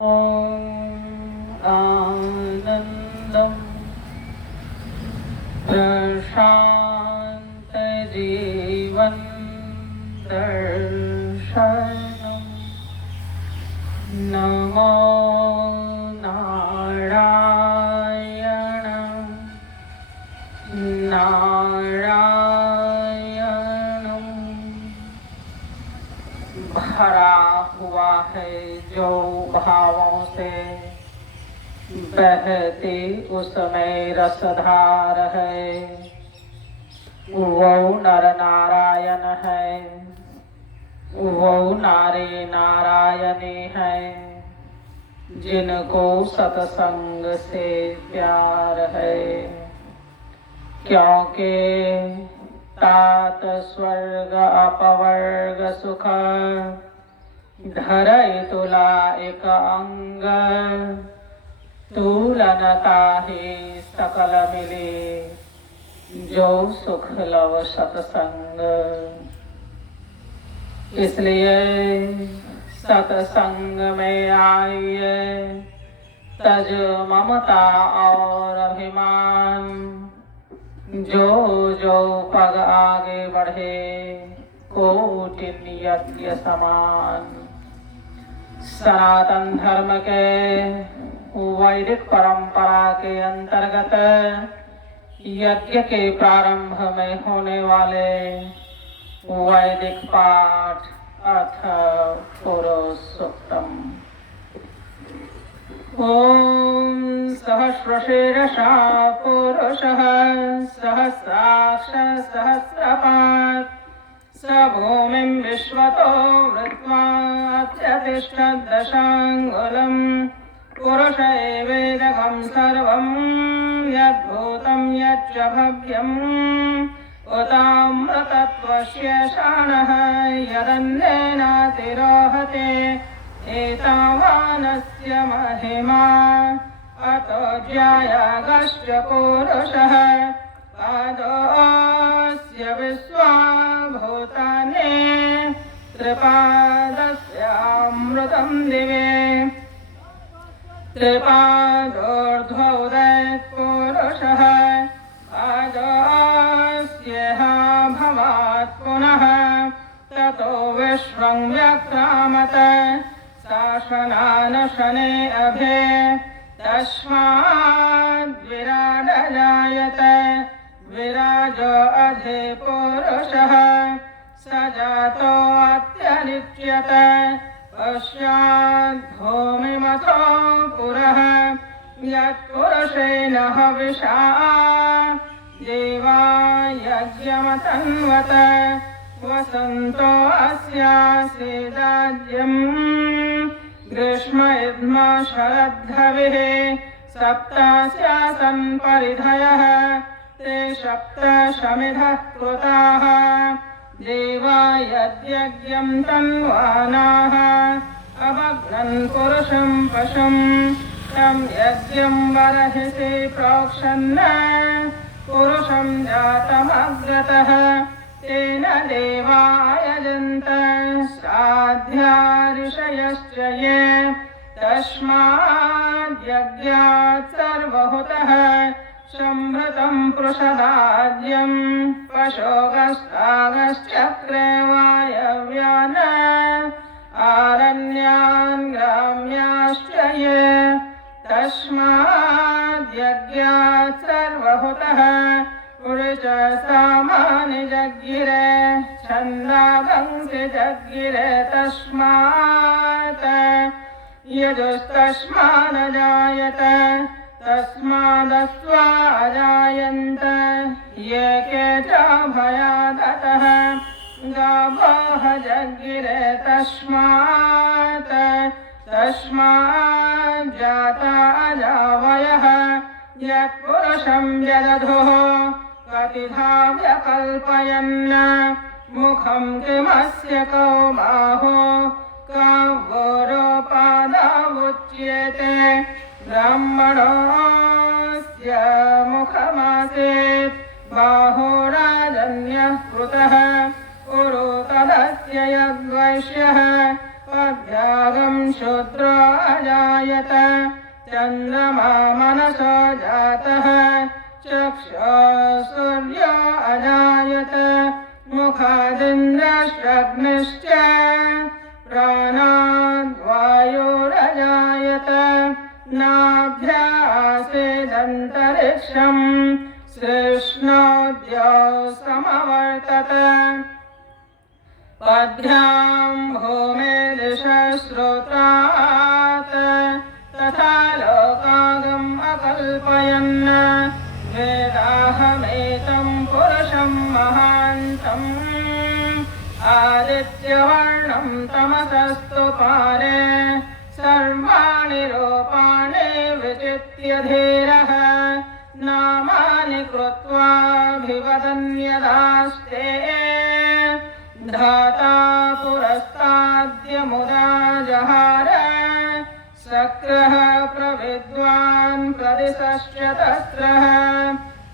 आनन्दं प्रशान्तजीवन् दर्शनं नमो नारायण नारायणं भरा हुआ है जो भावों से बहती उसमें रसधार है, वो नर नारायण है, वो नारी नारायणी है, जिनको सत्संग से प्यार है। क्योंकि तात स्वर्ग अपवर्ग सुख धरई तुला एक अंग, तुलनता ही सकल मिले जो सुख लव सत्संग। इसलिए सत्संग में आइए, तज ममता और अभिमान, जो जो पग आगे बढ़े कोटिन यज्ञ समान। सनातन धर्म के वैदिक परंपरा के अंतर्गत यज्ञ के प्रारंभ में होने वाले वैदिक पाठ अर्थ पुरुष सूक्तम। ओम सहस्रशीर्षा पुरुषः सहस्राक्ष सहस्रपात्, स भूमिं विश्वतो वृत्वा अत्यतिष्ठत् दशाङ्गुलम्। पुरुष एवेदकं सर्वं यद्भूतं यच्च भव्यम्, उतामृतत्वस्य शानः यदन्येनातिरोहते। एतावानस्य महिमा अतो ज्यायागश्च पुरुषः, पादोऽस्य विश्वाभूतानि त्रिपादस्यामृतं दिवे। त्रिपादोर्ध्वोदयत् पुरुषः, पादोऽस्येह भवात् पुनः। ततो विश्वं व्यक्रामत शासनानशने अभे, तस्माद्विराड जायत विराजो अधि पुरुषः। स जातो अत्यलिच्यत पश्चात् भूमिमतो पुरः, यत्पुरुषेण हविषा देवा यज्ञमतन्वत। वसन्तो अस्यासीदाज्यम् ग्रीष्म इद्म शरद्धविः, सप्तास्यासन् परिधयः ते सप्त शमिधः कृताः। देवा यद्यज्ञं तन्वानाः अभग्नन् पुरुषं पशुं, तं यज्ञं बर्हिषि प्रोक्षन् पुरुषं जातमग्रतः। तेन देवा यजन्त श्राद्धा ऋषयश्च ये, तस्माद्यज्ञात् सर्वहुतः संभृतं पृषदाद्यं। पशोगस्तागश्चक्रे वायव्यान् आरण्यान् ग्राम्याश्च ये, तस्माद्यज्ञात् सर्वहुतः। पुरुष सामानि जज्ञिरे छन्दागंसि जज्ञिरे, तस्मात् यजुस्तस्मान् जायत तस्मादस्वा अजायन्त। ये के च भयादतः गावः जज्ञिरे, तस्मात् जाता अजावयः। यत्पुरुषं व्यदधुः कतिधा व्यकल्पयन्, मुखं किमस्य कौ बाहो काव्योरोपादावुच्यते। ब्राह्मणोऽस्य मुखमासीत् बाहुराजन्यः कृतः, पुरो तदस्य यद्वैश्यः पद्भ्यागं शूद्रो अजायत चन्द्रमा मनसो जातः चक्षुः सूर्यो अजायत मुखादिन्द्रश्च प्राणाद्वायुरजायत नाभ्यासेदन्तरिक्षम् सृष्णोद्यो समवर्तत पद्भ्यां भूमिर्दिशश्रोत्रात् तथा लोकागम् अकल्पयन् वेदाहमेतं पुरुषं महान्तम् आदित्यवर्णं तमसस्तु पारे सर्वाणि रूपाणि विचित्य धीरः नामानि कृत्वाभिवदन्यदास्ते धाता पुरस्ताद्यमुदा जहार सक्रः प्रविद्वान् प्रदिशश्च तत्रः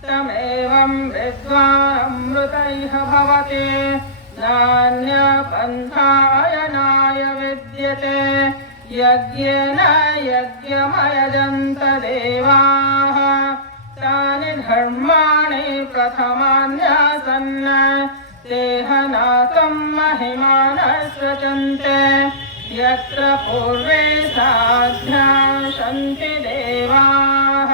तमेवं विद्वानमृतैः भवति नान्यपन्थायनाय विद्यते यज्ञेन यज्ञमयजन्त देवाः तानि धर्माणि प्रथमान्यासन् देहनाकं महिमानः सचन्ते यत्र पूर्वे साध्यासन्ति देवाः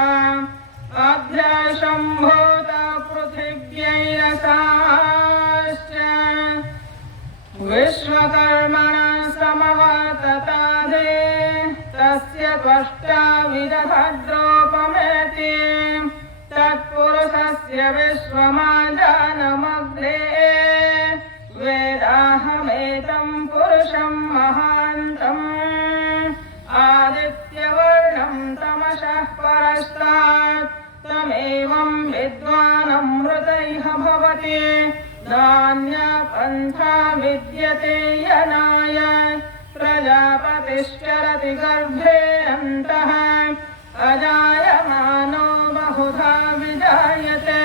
अभ्यशम्भूत पृथिव्यैरसाश्च विश्वकर्मणः समवर्ततादे तस्य त्वष्टा विदधद्रोपमेति तत्पुरुषस्य विश्वमाजानमग्रे वेदाहमेतं पुरुषं महान्तम् आदित्यवर्णं तमसः परस्तात् तमेवं विद्वानमृतैः भवति नान्यपन्था विद्यते यनाय प्रजापतिश्चरति गर्भे अन्तः अजायमानो बहुधा विजायते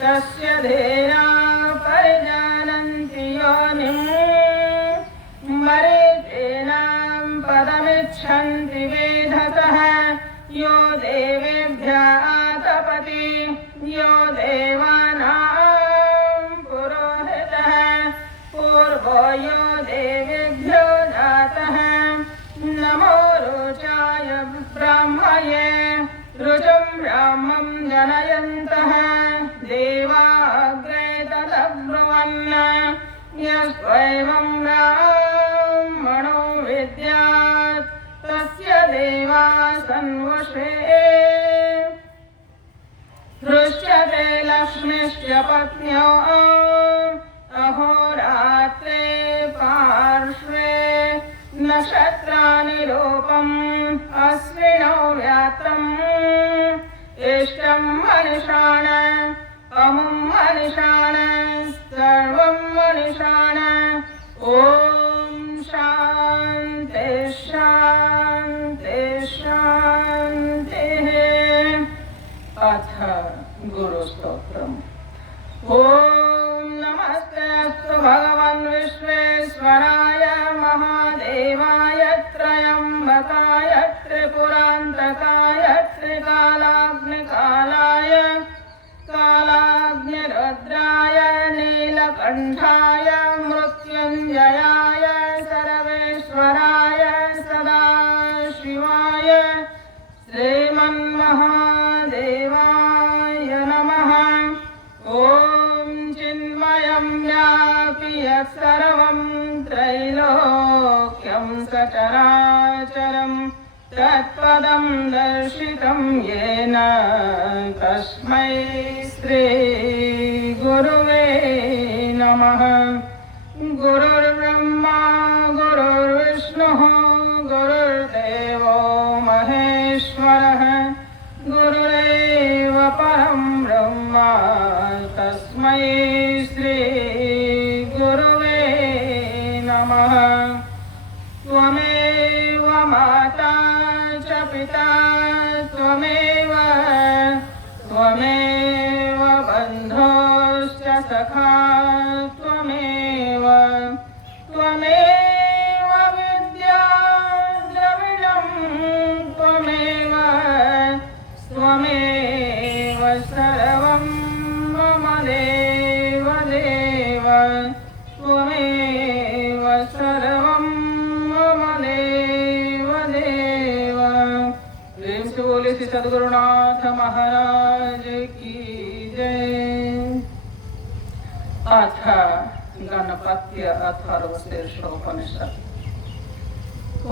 तस्य धीरा परिजानन्ति योनिम् मरीचीनां पदमिच्छन्ति वेधसः यो देवेभ्यः आतपति यो देवानां पुरोहितः पूर्वो यो देवेभ्यो जातः नमो रुचाय ब्राह्मये रुचं ब्राह्मं जनयन्तः देवाग्रे तदब्रुवन् यस्त्वैवं ब्राह्मणो विद्यात् तस्य देवा सन्वशे दृश्यते लक्ष्मीश्च पत्न्यो अहोरात्रे पार्श्वे नक्षत्राणि रूपम् अश्विनौ व्यात्रम् इष्टं मनिषाण अमुं मनिषाण सर्वं मनिषाण ॐ शान्ति शान्ति शान्तिः। अथ गुरुस्तोत्रम्। ॐ नमस्तेऽस्तु भगवन् विश्वेश्वराय महादेवाय त्र्यम्बकाय त्रिपुरान्तकाय त्रिकालाग्निकालाय कालाग्निरुद्राय नीलकण्ठाय मृत्युञ्जयाय सर्वेश्वराय सदाशिवाय श्रीमन्महादेवाय नमः। ॐ चिन्मयं व्यापि यत्सर्वं त्रैलोक्यं सचराचरं तत्पदं दर्शितं येन तस्मै श्रीगुरुवे नमः। गुरुर्ब्रह्मा गुरुर्विष्णुः गुरुर्देवो महेश्वरः गुरुरेव परं ब्रह्म तस्मै श्रीगुरुवे नमः। त्वमेव माता च पिता त्वमेव बन्धुश्च सखा त्वमेव विद्या श्री सद्गुरुनाथ महाराज की जय। अथ गणपत्य अथर्वशीर्षोपनिषत्।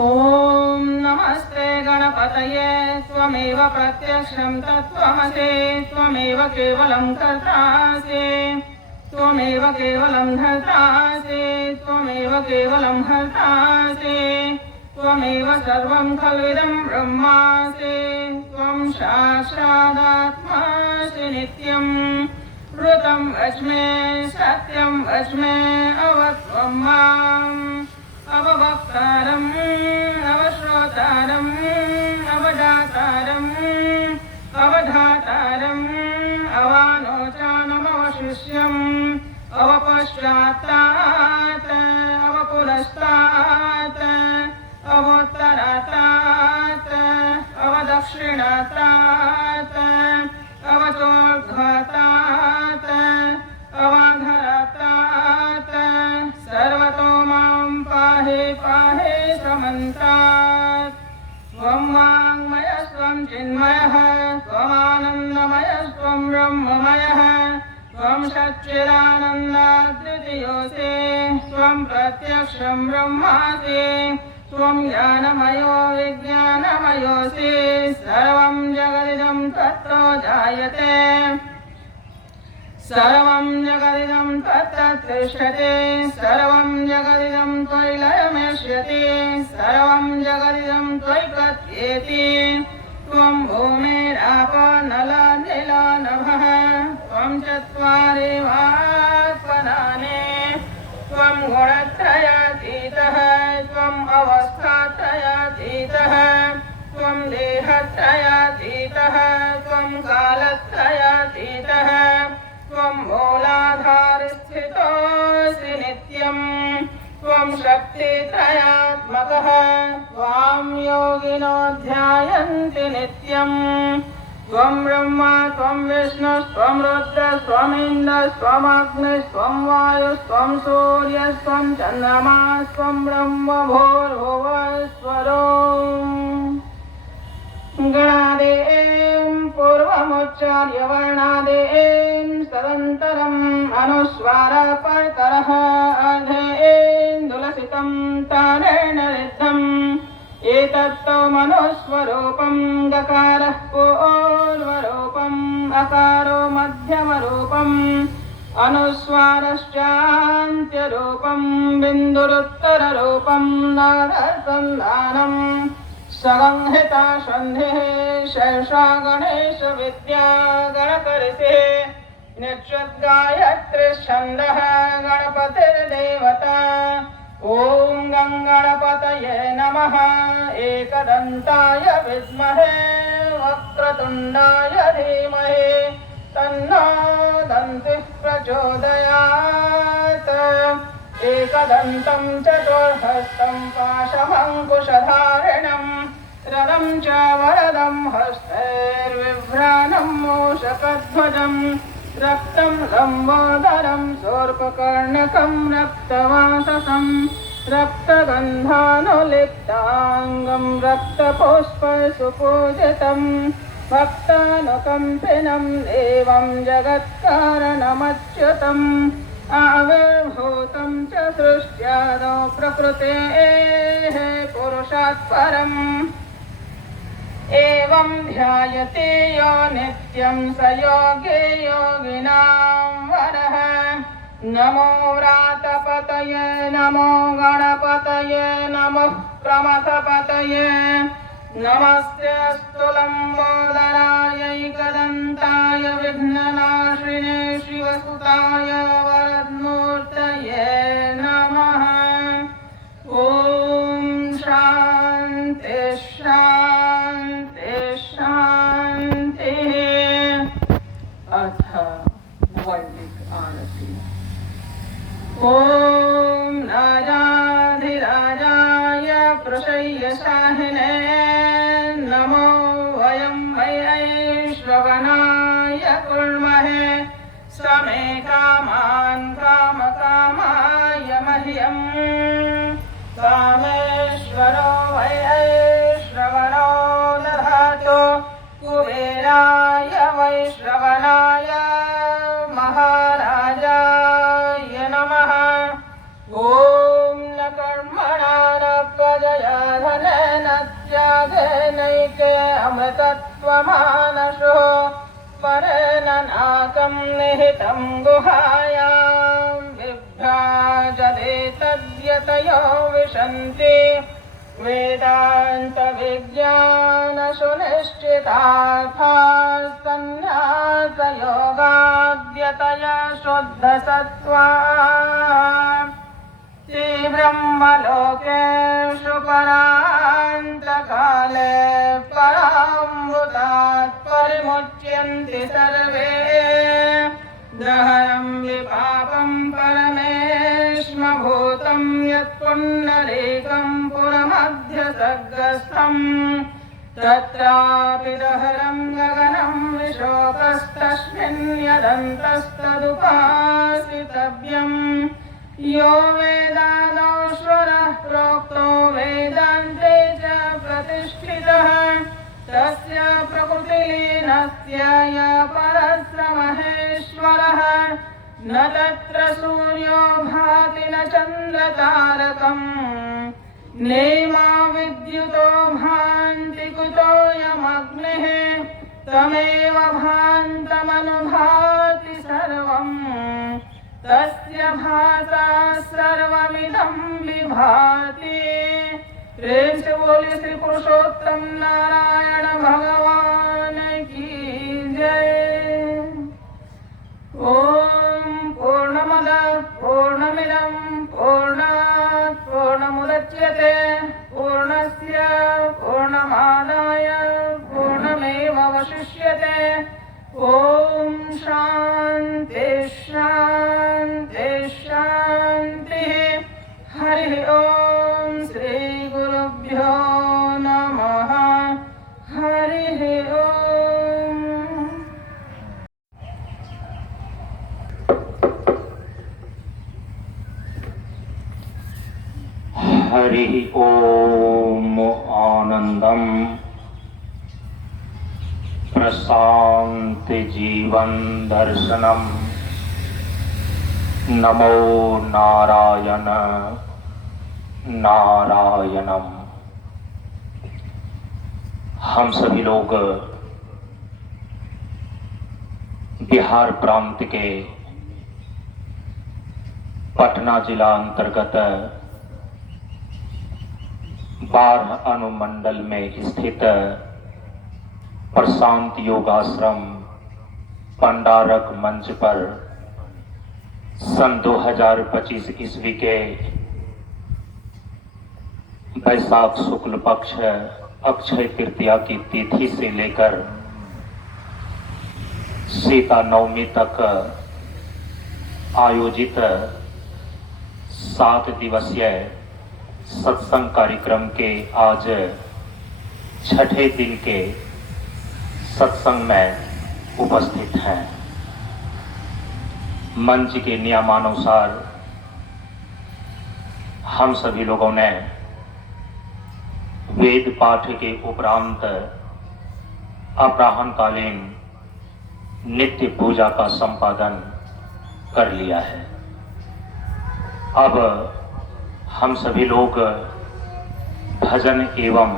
ॐ नमस्ते गणपतये त्वमेव प्रत्यक्षं तत्त्वमसि त्वमेव केवलं कर्तासि त्वमेव केवलं धर्तासि त्वमेव केवलं हर्तासि त्वमेव सर्वं खल्विदं ब्रह्मासि त्वं साक्षादात्मासि नित्यम् ऋतं वच्मे सत्यं वच्मे अवत्वं माम् अववक्तारम् अवश्रोतारम् अवदातारम् अवधातारम् अवानोचानमवशिष्यम् अवपश्चात्तात् अवपुरस्तात् अवोत्तरातात् अवदक्षिणातात् अवचोर्ध्वतात् अवाधरातात् सर्वतो मां पाहि पाहि समन्तात्। त्वं वाङ्मयस्त्वं चिन्मयः त्वमानन्दमयस्त्वं ब्रह्ममयः त्वं सच्चिदानन्दाद्वितीयोऽसि त्वं प्रत्यक्षं ब्रह्मासि त्वं ज्ञानमयो विज्ञानमयोऽसि सर्वं जगदिदं तत्तो जायते सर्वं जगदिदं तत्तत्तिष्ठति सर्वं जगदिदं त्वयि लयमेष्यति सर्वं जगदिदं त्वयि प्रत्येति त्वं भूमिरापो नलो निलो नभः त्वं चत्वारि वाक्पदानि त्वं गुणत्रयातीतः त्वम् अवस्थात्रयातीतः त्वं देहत्रयातीतः त्वं कालत्रयातीतः त्वं मूलाधारस्थितोऽसि नित्यम् त्वं शक्तित्रयात्मकः त्वां योगिनो ध्यायन्ति नित्यम् त्वं ब्रह्मा त्वं विष्णुस्त्वं रुद्रस्त्वमिन्द्रस्त्वमग्निस्त्वं वायुस्त्वं सूर्यस्त्वं चन्द्रमास्त्वं ब्रह्म भूर्भुवस्वरोम् गणादें पूर्वमुच्चार्य वर्णादें तदन्तरम् अनुस्वारपर्करः अर्धेन्दुलसितं तारेण रिद्धम् एतत्तो मनुस्वरूपं गकारः पूर्वरूपम् अकारो मध्यमरूपम् अनुस्वारश्चान्त्यरूपं बिन्दुरुत्तररूपं नादसन्धानम् संहिता सन्धिः शेषा गणेश विद्या गणकर्षिः निश्चिद्गायत्रीच्छन्दः गणपतिर्देवता। ॐ गणपतये नमः एकदन्ताय विद्महे वक्रतुण्डाय धीमहि तन्नो दन्तिः प्रचोदयात्। एकदन्तं चतुर्हस्तं पाशमङ्कुशधारिणं रदं च वरदं हस्तैर्बिभ्राणं मूषकध्वजं रक्तं लम्बोदरं शूर्पकर्णकं रक्तवाससं रक्तगन्धानुलिप्ताङ्गं रक्तपुष्पसुपूजितं भक्तानुकम्पिनं देवं जगत्कारणमच्युतम् आविर्भूतं च सृष्ट्यादौ प्रकृतेः पुरुषात् परम् एवं ध्यायते यो नित्यं स योगी योगिनां वरः। नमो व्रातपतये नमो गणपतये नमः प्रमथपतये नमस्तेऽस्तु लम्बोदरायैकदन्ताय विघ्ननाशिने शिवसुताय वरदमूर्तये नमः। ॐ शान्ति शान्ति शान्तिः। अथ वैदिक आरती। ॐ राजाधिराजाय प्रशय्यशाहिने नमो वयं वैश्रवणाय कुर्महे समे कामान् कामकामाय मह्यम् कामेश्वरो वैश्रवणो दधातु राजेनैके अमृतत्वमानशो परेण नाकं निहितं गुहायां विभ्राजते तद्यतयो विशन्ति वेदान्तविज्ञानसुनिश्चितार्थास्तन्न्यासयोगाद्यतय शुद्धसत्त्वा ब्रह्मलोकेषु परान्तकाले परामृतात् परिमुच्यन्ति सर्वे दहनं विपापं परमेश्मभूतं यत्पुण्डरीकं पुरमध्यसर्गस्थम् तत्रापि दहरं गगनं विशोकस्तस्मिन् यदन्तस्तदुपासितव्यम् यो वेदादौ स्वरः प्रोक्तो वेदान्ते च प्रतिष्ठितः तस्य प्रकृतिलीनस्य य परस्य महेश्वरः न तत्र सूर्यो भाति न चन्द्रतारकम् नेमा विद्युतो भान्ति कुतोऽयमग्निः तमेव भान्तमनुभाति सर्वम् तस्य भासा सर्वमिदं विभाति। प्रेम से बोले श्री पुरुषोत्तम नारायण भगवान की जय। ओम पूर्णमद पूर्णमिदं पूर्णात् पूर्णमुदच्यते पूर्णस्य पूर्णमादाय पूर्णमेवावशिष्यते। ओम शांति शांति शांति। हरि ओम श्री गुरुभ्यो नमः। हरि ओम। हरि ओम आनंदम प्रशांति जीवन दर्शनम नमो नारायण नारायणम। हम सभी लोग बिहार प्रांत के पटना जिला अंतर्गत बारह अनुमंडल में स्थित प्रशांत योगाश्रम पंडारक मंच पर सन 2025 ईस्वी के वैशाख शुक्ल पक्ष अक्षय तृतीया की तिथि से लेकर सीता नवमी तक आयोजित 7 दिवसीय सत्संग कार्यक्रम के आज छठे दिन के सत्संग में उपस्थित हैं। मंच के नियमानुसार हम सभी लोगों ने वेद पाठ के उपरांत अपराह्नकालीन नित्य पूजा का संपादन कर लिया है। अब हम सभी लोग भजन एवं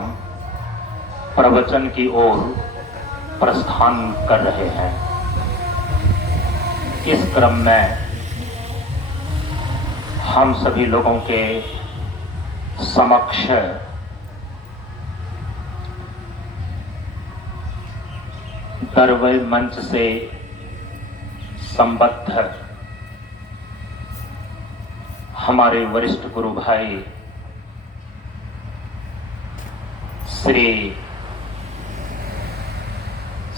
प्रवचन की ओर प्रस्थान कर रहे हैं। इस क्रम में हम सभी लोगों के समक्ष दरवै मंच से संबद्ध हमारे वरिष्ठ गुरु भाई श्री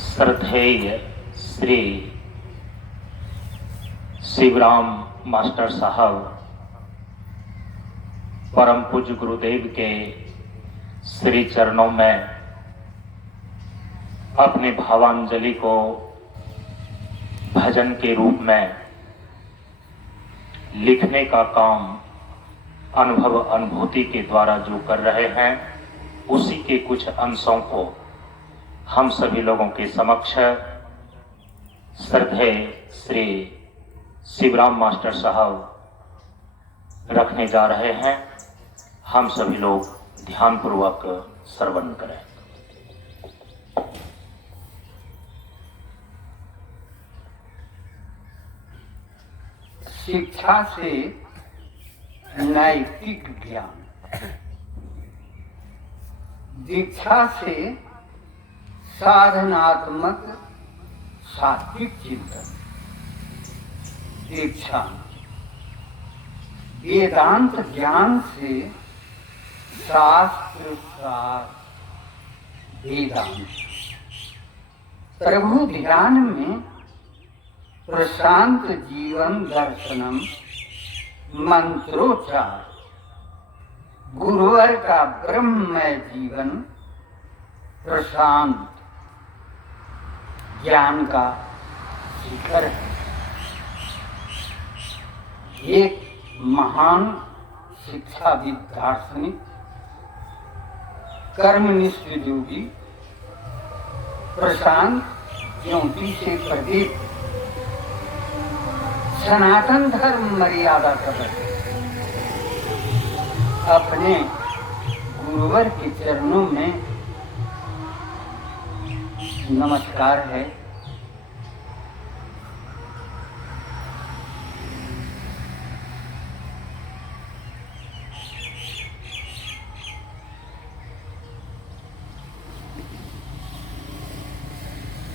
श्रद्धेय श्री शिवराम मास्टर साहब परम पूज्य गुरुदेव के श्री चरणों में अपने भावांजलि को भजन के रूप में लिखने का काम अनुभव अनुभूति के द्वारा जो कर रहे हैं, उसी के कुछ अंशों को हम सभी लोगों के समक्ष श्रद्धेय श्री शिवराम मास्टर साहब रखने जा रहे हैं। हम सभी लोग ध्यानपूर्वक श्रवण करें। शिक्षा से नैतिक ज्ञान, दीक्षा से साधनात्मक सात्विक चिंतन, दीक्षा वेदांत ज्ञान से शास्त्र सार वेदांत, प्रभु ध्यान में प्रशांत जीवन दर्शनम मंत्रोच्चार, गुरुवर का ब्रह्ममय जीवन प्रशांत ज्ञान का शिखर है। एक महान शिक्षाविद दार्शनिक कर्मनिष्ठ योगी प्रशांत ज्योति से प्रदीप सनातन धर्म मर्यादा कर रहे, अपने गुरुवर के चरणों में नमस्कार है।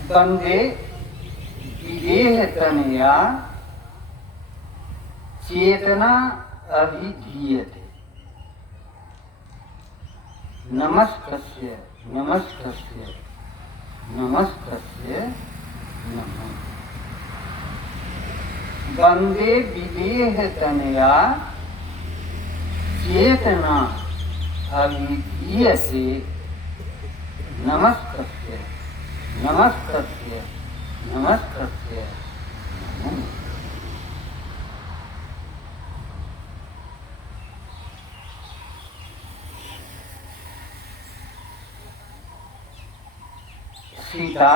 बंदे विदेह तनया चेतना अभिधीयते, नमस्तस्य नमस्तस्य नमस्तस्य नमः। वंदे विदेह तनया चेतना अभिधीयते, नमस्तस्य नमस्तस्य नमस्तस्य नमः। सीता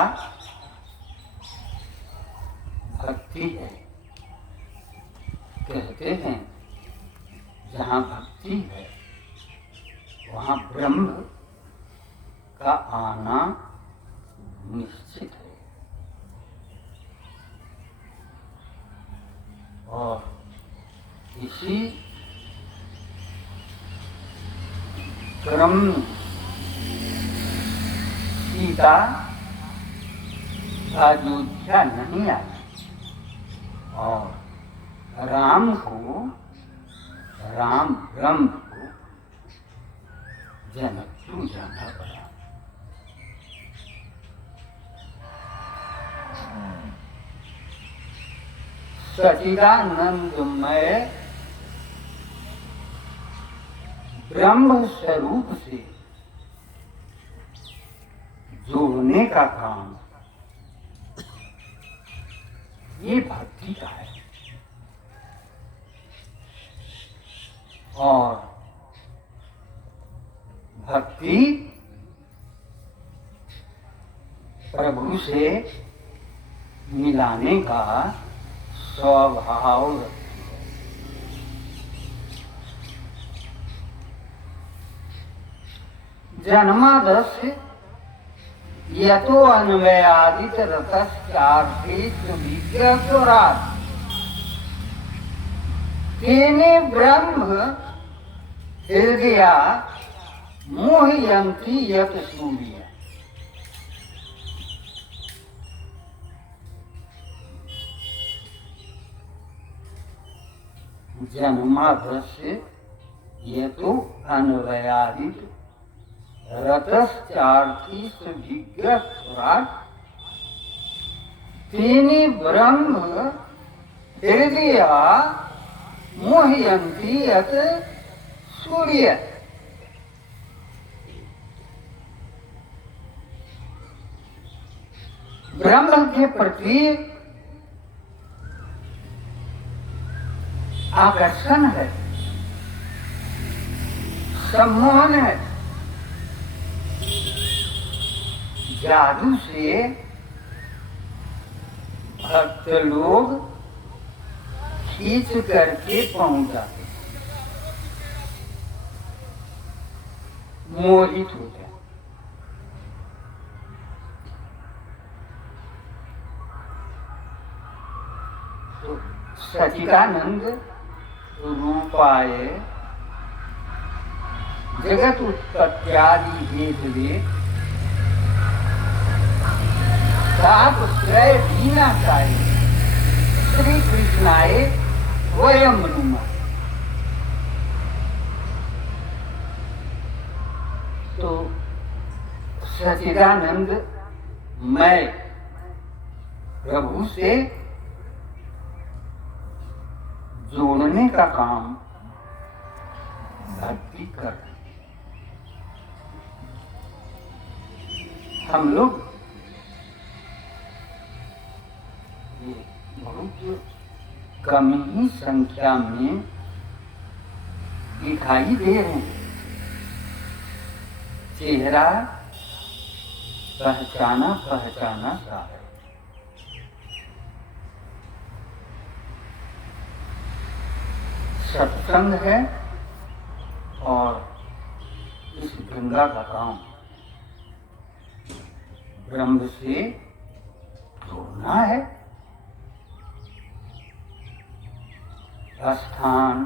भक्ति है। कहते हैं जहाँ भक्ति है वहाँ ब्रह्म का आना निश्चित है। और इसी क्रम में सीता अयोध्या नहीं आई और राम ब्रह्म को जनकपुर जाना पड़ा। सच्चिदानंदमय ब्रह्म स्वरूप से जोड़ने का काम ये भक्ति का है। और भक्ति प्रभु से मिलाने का स्वभाव रखती है। जन्मादस्य यतो अन्वयादित रतश्चार्थित विज्ञात तेने ब्रह्म हृदया मोहयन्ति यत सूर्य। जन्मादस्य यतो अन्वयादित रतश्चार्थित विज्ञात तेने ब्रह्म हृदया मोहयन्ति यत सूर्य। ब्रह्म के प्रति आकर्षण है, सम्मोहन है। जादू से भक्त लोग खींच करके पहुंच जाते। मोहित हो जाए। तो सच्चिदानंद रूपाय जगत उत्पत्त्यादि हेतवे तापत्रय विनाशाय श्री कृष्णाय वयम नुमः। तो सच्चिदानंद मैं प्रभु से जोड़ने का काम भक्ति कर रहे हैं। हम लोग ये बहुत कम ही संख्या में दिखाई दे रहे हैं। चेहरा पहचाना सा है। सत्संग है और इस गंगा का काम ब्रह्म से जोड़ना है। स्थान,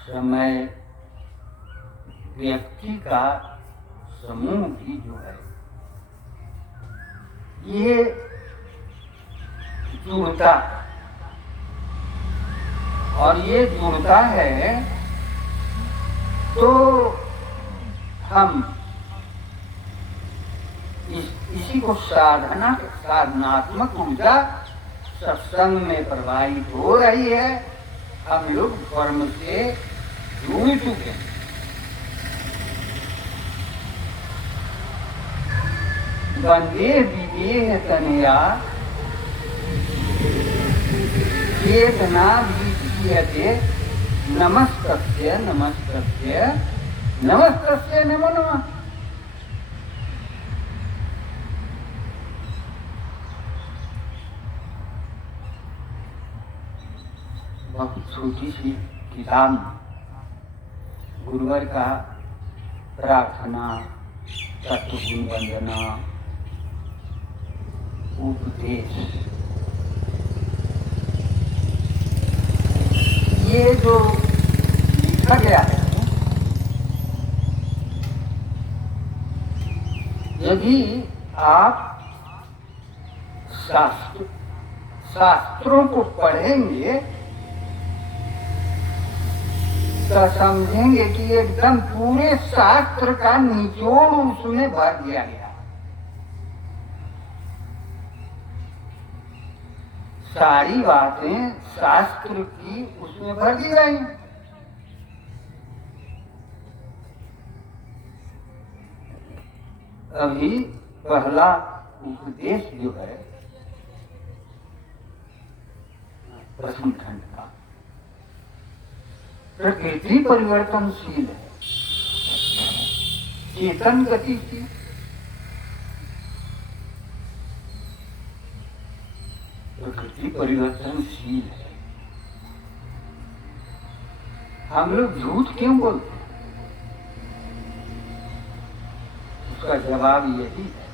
समय, व्यक्ति का समूह भी जो है ये जुड़ता है, और ये जुड़ता है तो हम इसी को साधनात्मक ऊर्जा सत्संग में प्रवाहित हो रही है। हम लोग कर्म से जुड़ चुके हैं। वंदे विदेह तनया चेतना विधीयते नमस्तस्य नमस्तस्य नमस्तस्य नमो नमः। बहुत छोटी सी किताब गुरुवर का प्रार्थना, तत्वगुण वंदना, उपदेश, ये जो लिखा गया है, यदि आप शास्त्रों को पढ़ेंगे तो समझेंगे कि एकदम पूरे शास्त्र का निचोड़ उसमें भर दिया गया। सारी बातें शास्त्र की उसमें भर दी गई। अभी पहला उपदेश जो है प्रथम खंड का, प्रकृति परिवर्तनशील है, चेतन गतिशील। प्रकृति परिवर्तनशील है। हम लोग झूठ क्यों बोलते हैं? उसका जवाब यही है,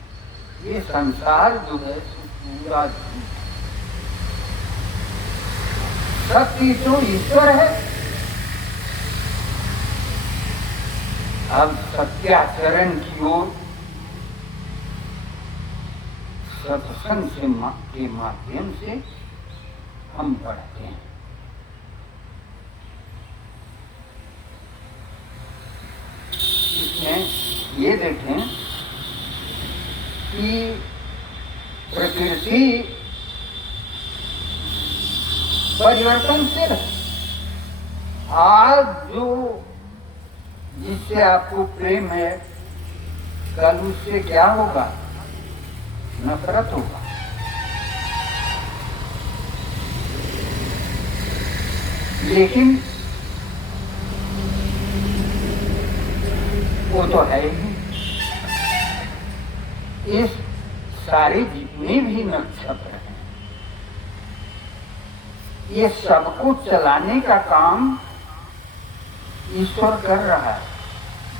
ये संसार जो है पूरा झूठ। सत्य तो ईश्वर है। अब सत्याचरण की ओर सत्संग के माध्यम से हम बढ़ते हैं। इसमें ये देखें कि प्रकृति परिवर्तनशील है। आज जो जिससे आपको प्रेम है, कल उससे क्या होगा? नफरत होगा। लेकिन वो तो है ही। इस सारे जितने भी नक्षत्र हैं, ये सबको चलाने का काम ईश्वर कर रहा है,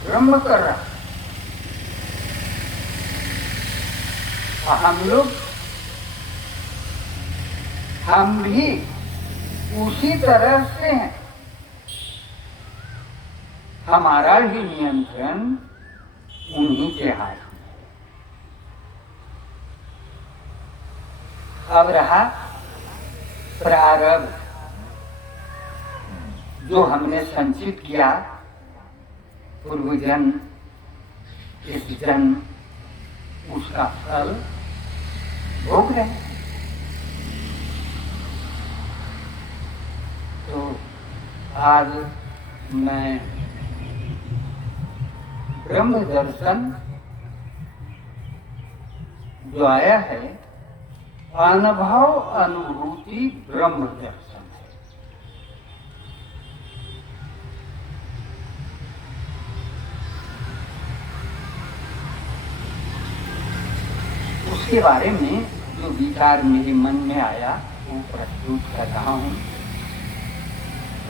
ब्रह्म कर रहा है। हम भी उसी तरह से हैं। हमारा ही नियंत्रण उन्हीं के हाथ में। अब रहा प्रारब्ध, जो हमने संचित किया पूर्व जन्म, इस जन्म, उसका फल भोग रहे हैं। तो आज मैं ब्रह्म दर्शन जो आया है, अनुभव अनुभूति ब्रह्म दर्शन है। उसके बारे में जो विचार मेरे मन में आया वो प्रस्तुत कर रहा हूँ।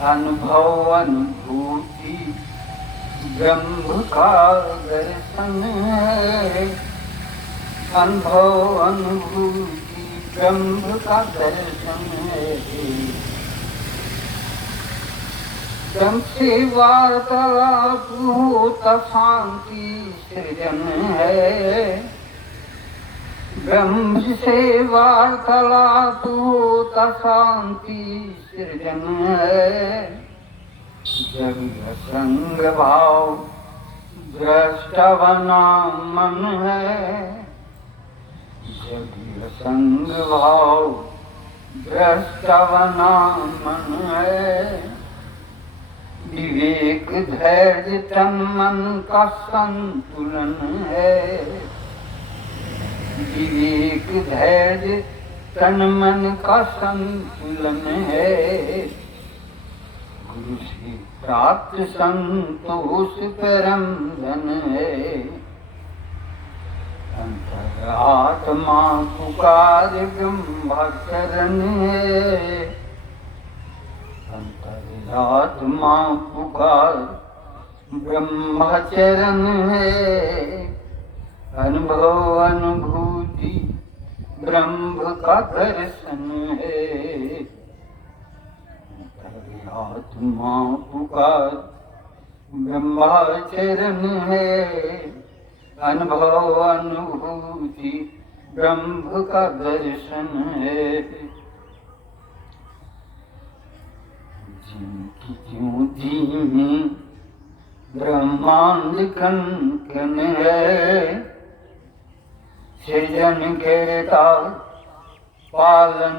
अनुभव अनुभूति ब्रह्म का दर्शन है। अनुभव अनुभूति ब्रह्म का दर्शन है। ब्रह्म से वार्तालाप होता शांति सृजन है। ब्रह्म से वार्तालाप होता शांति सृजन है। जग संग भाव दृष्टा बना मन है। जग संग भाव दृष्टा बना मन है। विवेक धैर्य तन मन का संतुलन है। विवेक धैर्य तन मन का संतुलन है। गुरु से प्राप्त संतोष परम धन है। अंतरात्मा पुकार ब्रह्मचरण है। अंतरात्मा पुकार ब्रह्मचरण है। अनुभव अनुभूति ब्रह्म का दर्शन है। आत्मा पुकार ब्रह्मचरण है। अनुभव अनुभूति ब्रह्म का दर्शन है। जिनकी ज्योति में ब्रह्मांड कण कण है। सृजन करता पालन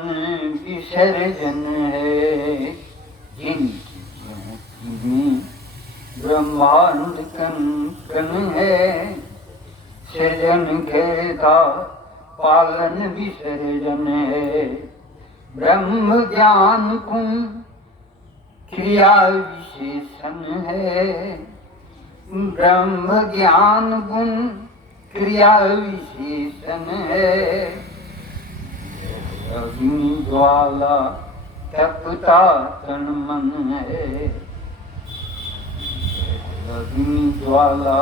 विसर्जन है। जिनकी ज्योति में ब्रह्मांड कण कण है। सृजन करता पालन विसर्जन है। ब्रह्म ज्ञान गुण क्रिया विशेषण है। ब्रह्म ज्ञान गुण क्रिया विशेषण है। अग्नि ज्वाला तपता तन मन है। अग्नि ज्वाला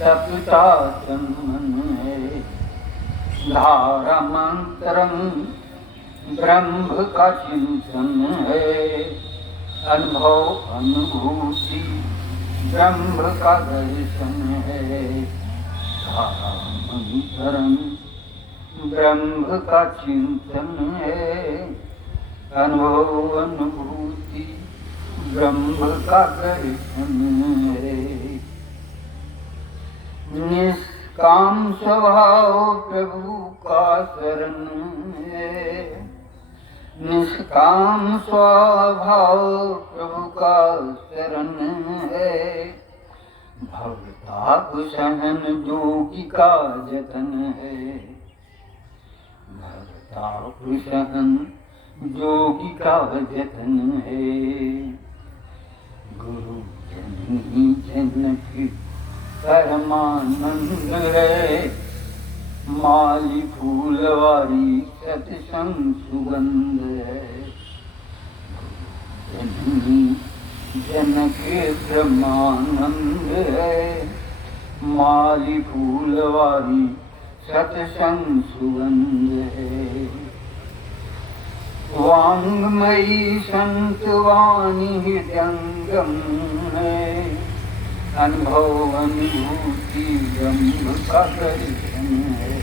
तपता तन मन है। धारा मंत्रम ब्रह्म का चिंतन है। अनुभव अनुभूति ब्रह्म का दर्शन है। धारा मंत्रम ब्रह्म का चिंतन है। अनुभव अनुभूति ब्रह्म का दर्शन है। निष्काम स्वभाव प्रभु का शरण है। निष्काम स्वभाव प्रभु का शरण है। भवताप सहन जोगी का जतन है। भवताप सहन जोगी का जतन है। गुरु जननी जनक परमानंद है। माली फूलवारी सत्संग सुगंध है। जननी जनक ब्रह्मानंद है। माली फूलवारी सत्संग सुगंध है। वांग्मयी संत वाणी हृदयंगम है, अनुभव अनुभूति ब्रह्म का दर्शन है।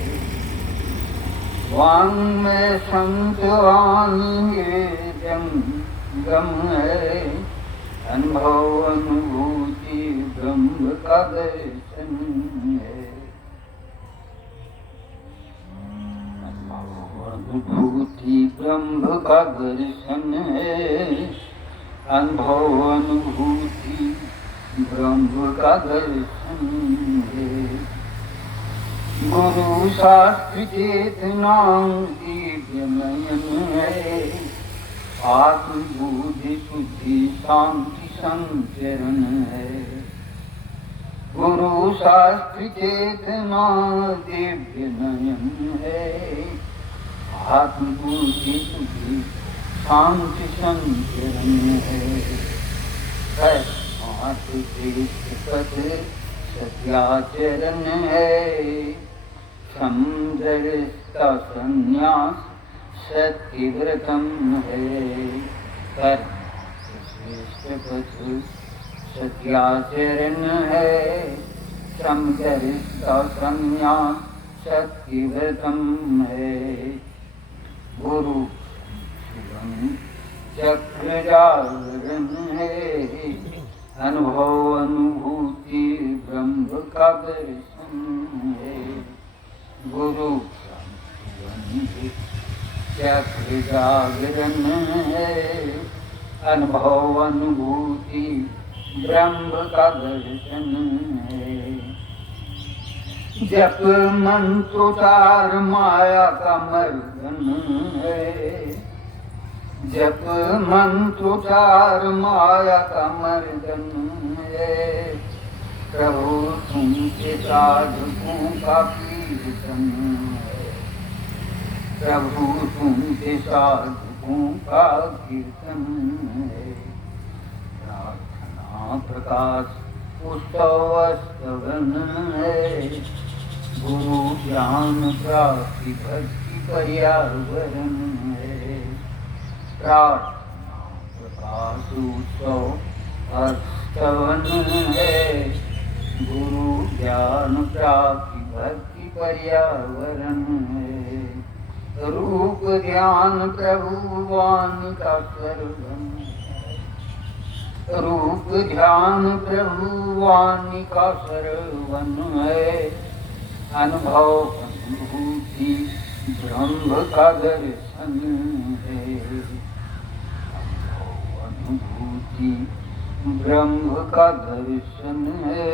वांग्मय संत वाणी हृदयंगम है, अनुभव अनुभूति ब्रह्म का दर्शन है। अनुभूति ब्रह्म का दर्शन है, अनुभव अनुभूति ब्रह्म का दर्शन है। गुरु शास्त्र चेतना दिव्य नयन है, आत्म बुद्धि शुद्धि शांति संचरण है। गुरु शास्त्र चेतना दिव्य नयन है, आत्म बुद्धि शुद्धि शांति संचरण है। पथ सत्याचरण है, समदर्शता संन्यास सत्य व्रतम है। श्रेष्ठ पथ सत्याचरण है, समदर्शता संन्यास सत्य व्रतम है। गुरु चक्र जागरण है, अनुभव अनुभूति ब्रह्म का दर्शन है। गुरु चक्र जागरण है, अनुभव अनुभूति ब्रह्म का दर्शन है। जप मंत्रोच्चार माया का मर्दन है, जप मंत्रोच्चार माया का मर्दन है। प्रभु तुमके साधकों का कीर्तन है, प्रभु तुमके साधकों का कीर्तन है। प्रार्थना प्रकाश उत्सव स्तवन है, गुरु ज्ञान प्राप्ति भक्ति पर्यावरण है। प्रार्थना प्रकाश उत्सव स्तवन है, गुरु ज्ञान प्राप्ति भक्ति पर्यावरण है। रूप ध्यान प्रभु वाणी का सर्वन है, रूप ध्यान प्रभु वाणी का सर्वन है। अनुभव अनुभूति ब्रह्म का दर्शन है, अनुभव अनुभूति ब्रह्म का दर्शन है।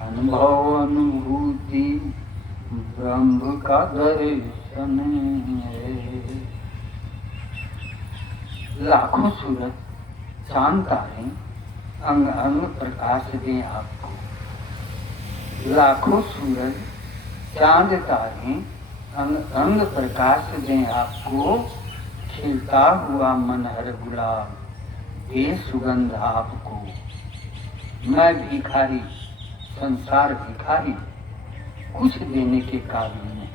अनुभव अनुभूति ब्रह्म का दर्शन है। लाखों सूरज चांद तारे अंग अंग प्रकाश दें आपको, लाखों सूरज चांद तारे अंग अंग प्रकाश दें आपको। खिलता हुआ मनहर गुलाब दे सुगंध आपको। मैं भिखारी, संसार भिखारी, कुछ देने के काबिल नहीं।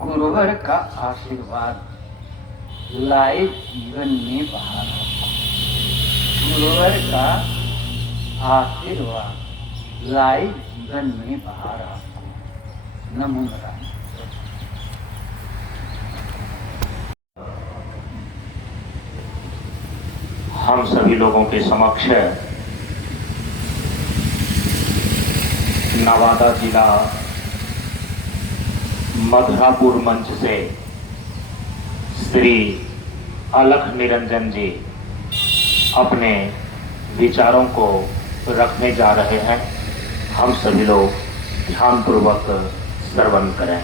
गुरुवर का आशीर्वाद लाए जीवन में बहार आपको। गुरुवर का आशीर्वाद लाए जीवन में बहार आपको। नमो नारायण। हम सभी लोगों के समक्ष नवादा जिला मधुरापुर मंच से श्री अलख निरंजन जी अपने विचारों को रखने जा रहे हैं। हम सभी लोग ध्यानपूर्वक श्रवण करें।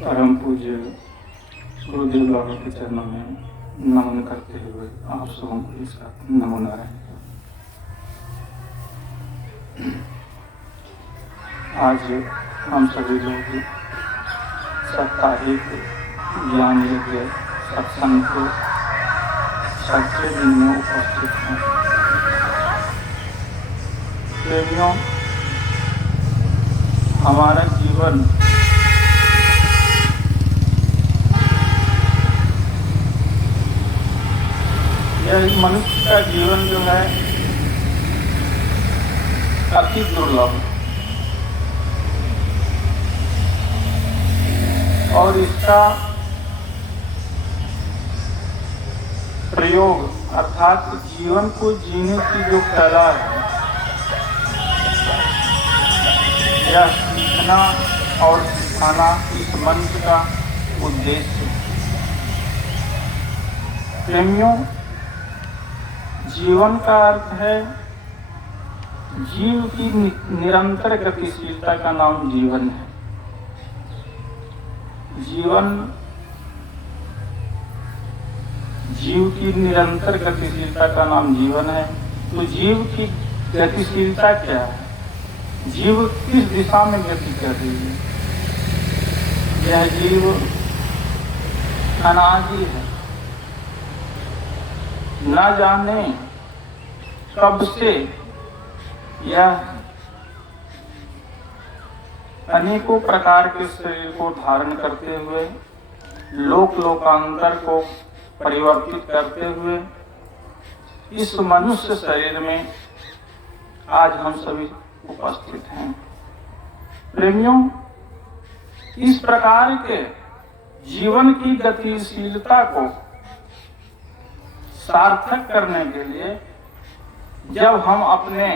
परम पूज्य गुरुदेव बाबा के चरणों में नमन करते हुए आप सबों को इसका नमो नारायण। आज हम सभी लोग साप्ताहिक ज्ञान यज्ञ सत्संग के छठे दिन में उपस्थित हैं। प्रेमियों, हमारा जीवन यह मनुष्य का जीवन जो है अति दुर्लभ और इसका प्रयोग अर्थात जीवन को जीने की जो कला है यह सीखना और सिखाना इस मंत्र का उद्देश्य है। प्रेमियों, जीवन का अर्थ है जीव की निरंतर गतिशीलता का नाम जीवन है। जीव की निरंतर गतिशीलता का नाम जीवन है। तो जीव की गतिशीलता क्या है? जीव किस दिशा में गति कर रही है? यह जीव अनादि है, न जाने कब से यह अनेकों प्रकार के शरीर को धारण करते हुए लोकांतर को परिवर्तित करते हुए इस मनुष्य शरीर में आज हम सभी उपस्थित हैं। प्रेमियों, इस प्रकार के जीवन की गतिशीलता को सार्थक करने के लिए जब हम अपने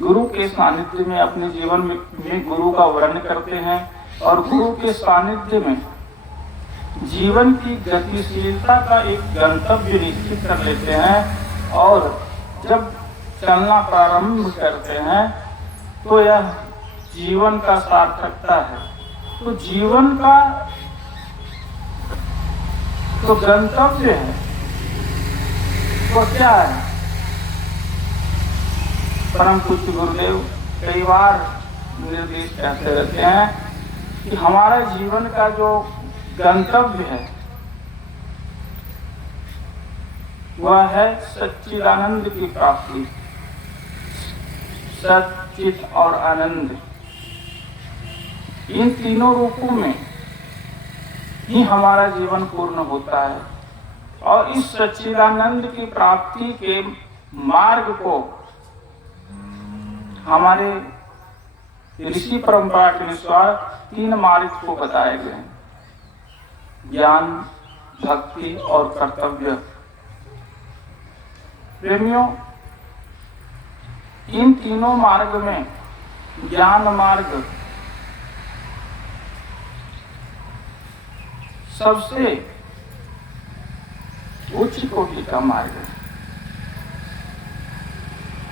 गुरु के सानिध्य में अपने जीवन में गुरु का वर्ण करते हैं और गुरु के सानिध्य में जीवन की गतिशीलता का एक गंतव्य निश्चित कर लेते हैं और जब चलना प्रारंभ करते हैं तो यह जीवन का सार्थकता है। तो जीवन का तो गंतव्य है तो क्या है? परम पूज्य गुरुदेव कई बार निर्देश कहते रहते हैं कि हमारा जीवन का जो गंतव्य है वह है सच्चिदानंद की प्राप्ति। सच्चित और आनंद, इन तीनों रूपों में ही हमारा जीवन पूर्ण होता है और इस सच्चिदानंद की प्राप्ति के मार्ग को हमारे ऋषि परंपरा के अनुसार 3 मार्ग को बताए गए हैं: ज्ञान, भक्ति और कर्तव्य। प्रेमियों, इन तीनों मार्ग में ज्ञान मार्ग सबसे उच्च कोटि का मार्ग है।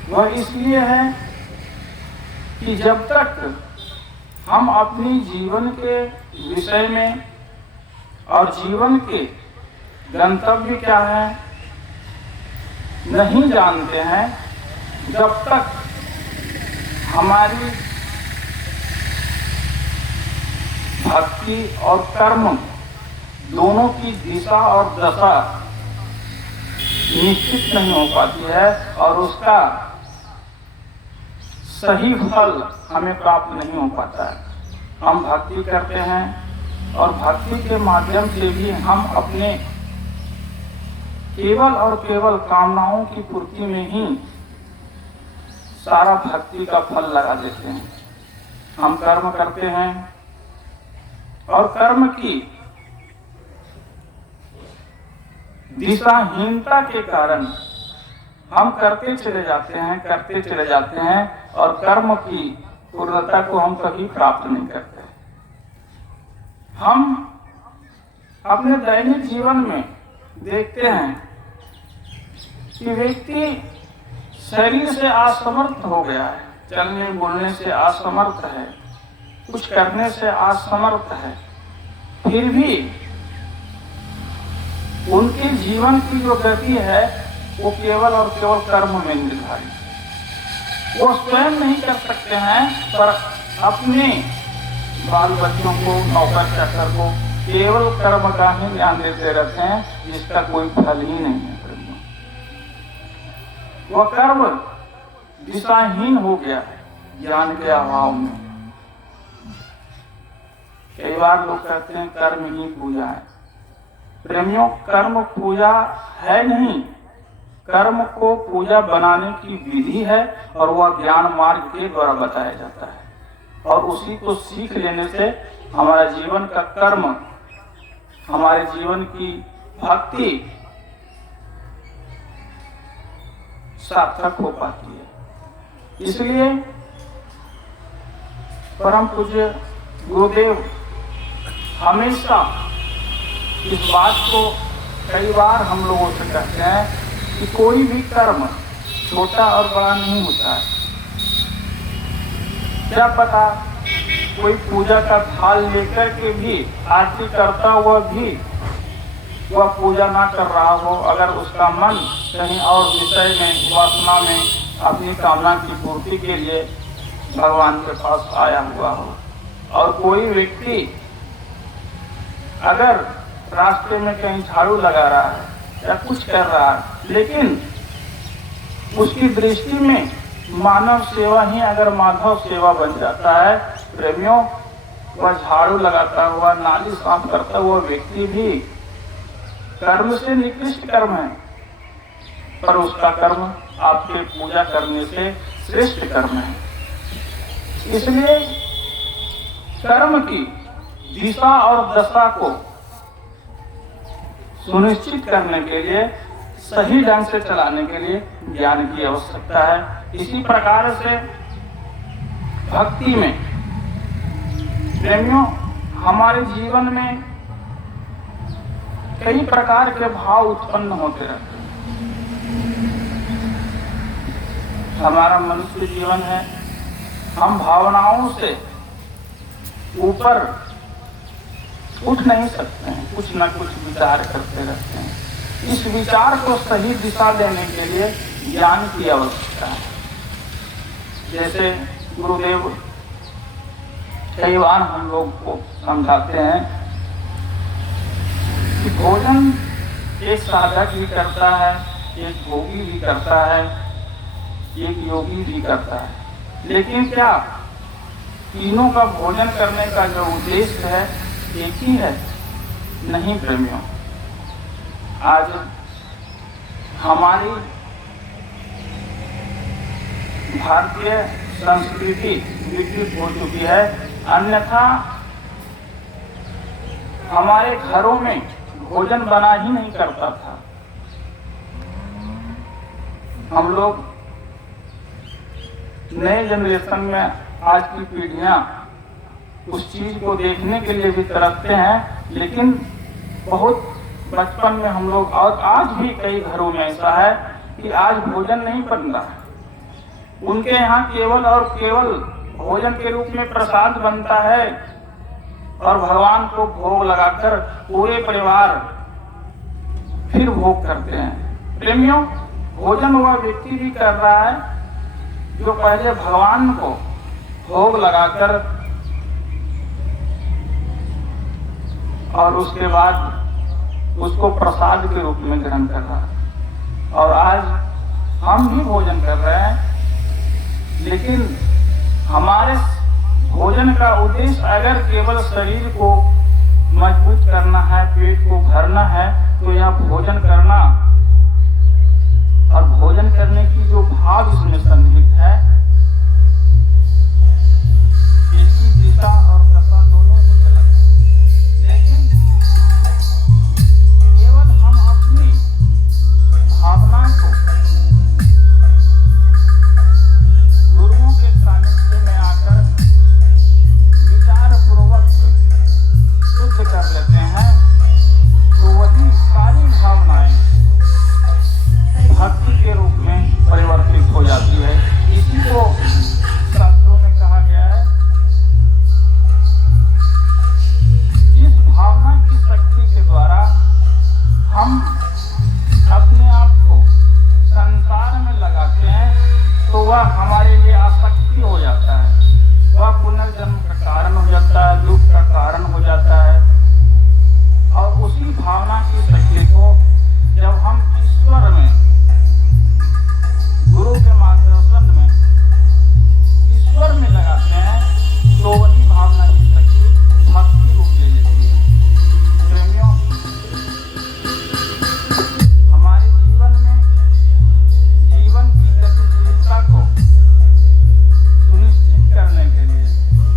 वह इसलिए है कि जब तक हम अपनी जीवन के विषय में और जीवन के गंतव्य क्या है नहीं जानते हैं, जब तक हमारी भक्ति और कर्म दोनों की दिशा और दशा निश्चित नहीं हो पाती है और उसका सही फल हमें प्राप्त नहीं हो पाता है। हम भक्ति करते हैं और भक्ति के माध्यम से भी हम अपने केवल और केवल कामनाओं की पूर्ति में ही सारा भक्ति का फल लगा देते हैं। हम कर्म करते हैं और कर्म की दिशाहीनता के कारण हम करते चले जाते हैं और कर्म की पूर्णता को हम कभी प्राप्त नहीं करते। हम अपने दैनिक जीवन में देखते हैं कि व्यक्ति शरीर से असमर्थ हो गया है, चलने बोलने से असमर्थ है, कुछ करने से असमर्थ है, फिर भी उनके जीवन की जो गति है वो केवल और केवल कर्म में निर्धारित। वो स्वयं नहीं कर सकते हैं, पर अपने बाल बच्चों को, नौकर चाकर को केवल कर्म का ही ज्ञान देते रहते हैं, जिसका कोई फल ही नहीं है। वह कर्म दिशाहीन हो गया ज्ञान के अभाव में। कई बार लोग कहते हैं कर्म ही पूजा है। प्रेमियों, कर्म पूजा है नहीं, कर्म को पूजा बनाने की विधि है और वह ज्ञान मार्ग के द्वारा बताया जाता है। और उसी को सीख लेने से हमारा जीवन का कर्म, हमारे जीवन की भक्ति सार्थक हो पाती है। इसलिए परम पूज्य गुरुदेव हमेशा इस बात को कई बार हम लोगों से कहते हैं कि कोई भी कर्म छोटा और बड़ा नहीं होता है। क्या पता कोई पूजा का थाल लेकर के भी आरती करता हुआ भी वह पूजा ना कर रहा हो, अगर उसका मन कहीं और विषय में, वासना में, अपनी कामना की पूर्ति के लिए भगवान के पास आया हुआ हो। और कोई व्यक्ति अगर रास्ते में कहीं झाड़ू लगा रहा है या कुछ कर रहा है, लेकिन उसकी दृष्टि में मानव सेवा ही अगर माधव सेवा बन जाता है, प्रेमियों, वह झाड़ू लगाता हुआ, नाली साफ करता हुआ व्यक्ति भी कर्म से निकृष्ट कर्म है, पर उसका कर्म आपके पूजा करने से श्रेष्ठ कर्म है। इसलिए कर्म की दिशा और दशा को सुनिश्चित करने के लिए, सही ढंग से चलाने के लिए ज्ञान की आवश्यकता है। इसी प्रकार से भक्ति में प्रेमियों, हमारे जीवन में कई प्रकार के भाव उत्पन्न होते रहते हैं। हमारा मनुष्य जीवन है, हम भावनाओं से ऊपर उठ नहीं सकते हैं, कुछ न कुछ विचार करते रहते हैं। इस विचार को सही दिशा देने के लिए ज्ञान की आवश्यकता है। जैसे गुरुदेव कई बार हम लोग को समझाते हैं कि भोजन एक साधक भी करता है, एक भोगी भी करता है, एक योगी भी करता है, लेकिन क्या तीनों का भोजन करने का जो उद्देश्य है एक ही है? नहीं प्रेमियों, आज हमारी भारतीय संस्कृति विकसित हो चुकी है, अन्यथा हमारे घरों में भोजन बना ही नहीं करता था। हम लोग नए जनरेशन में, आज की पीढ़ियां उस चीज को देखने के लिए भी तरसते हैं, लेकिन बहुत बचपन में हम लोग, और आज भी कई घरों में ऐसा है कि आज भोजन नहीं बन रहा है। उनके यहाँ केवल और केवल भोजन के रूप में प्रसाद बनता है और भगवान को भोग लगाकर पूरे परिवार फिर भोग करते हैं। प्रेमियों, भोजन वह व्यक्ति भी कर रहा है जो पहले भगवान को भोग लगाकर और उसके बाद उसको प्रसाद के रूप में ग्रहण कर रहा है। और आज हम भी भोजन कर रहे हैं, लेकिन हमारे भोजन का उद्देश्य अगर केवल शरीर को मजबूत करना है, पेट को भरना है, तो यह भोजन करना और भोजन करने की जो भाव इसमें सन्निहित है, इसकी दिशा और दशा दोनों ही गलत है। लेकिन केवल हम अपनी भावना को गुरुओं के सानिध्य में आकर विचार पूर्वक शुद्ध कर लेते हैं, तो वही सारी भावनाएं भक्ति के रूप में परिवर्तित हो जाती है। इसी को शास्त्रों में कहा गया है, जिस भावना की शक्ति के द्वारा हम वह हमारे लिए आसक्ति हो जाता है, वह पुनर्जन्म का कारण हो जाता है, दुख का कारण हो जाता है। और उसी भावना की शक्ति को जब हम ईश्वर में, गुरु के मार्गदर्शन में, ईश्वर में लगाते हैं तो वही भावना की शक्ति भक्ति रूप ले लेती है। प्रेमियों, हमारे जीवन में जीवन की गतिशीलता को सुनिश्चित करने के लिए,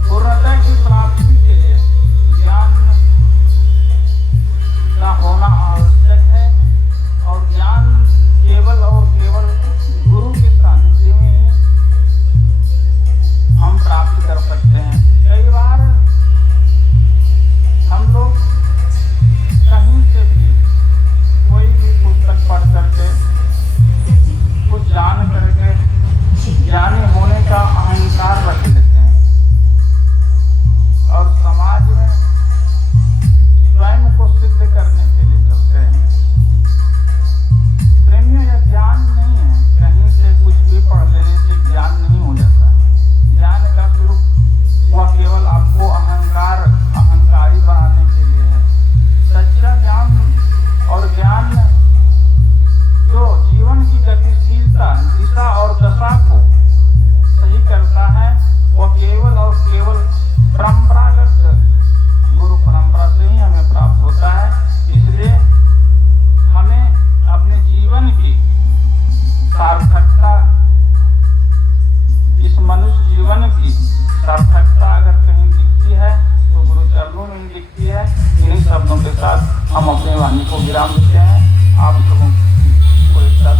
पूर्णता की प्राप्ति के लिए ज्ञान का होना आवश्यक है। और ज्ञान केवल और केवल गुरु के सानिध्य में ही हम प्राप्त कर सकते हैं। कई बार हम लोग कहीं से भी कोई भी पुस्तक पढ़ करके, कुछ जान करके ज्ञानी होने का अहंकार रख लेते हैं और समाज में स्वयं को सिद्ध करने के लिए करते हैं। प्रेमियों, यह ज्ञान नहीं है, कहीं से कुछ भी पढ़ लेने से ज्ञान नहीं हो जाता है। ज्ञान का स्वरूप वह केवल आपको अहंकारी बनाने के लिए है। सच्चा ज्ञान और ज्ञान जो जीवन की गतिशीलता, दिशा और दशा को सही करता है, वह केवल और केवल परंपरागत गुरु परंपरा से ही हमें प्राप्त होता है। इसलिए हमें अपने जीवन की सार्थकता, इस मनुष्य जीवन की सार्थकता अगर कहीं दिखती है तो गुरु चरणों में ही दिखती है। इन्हीं शब्दों के साथ हम अपने वाणी को विराम देते हैं। आप लोगों को एक साथ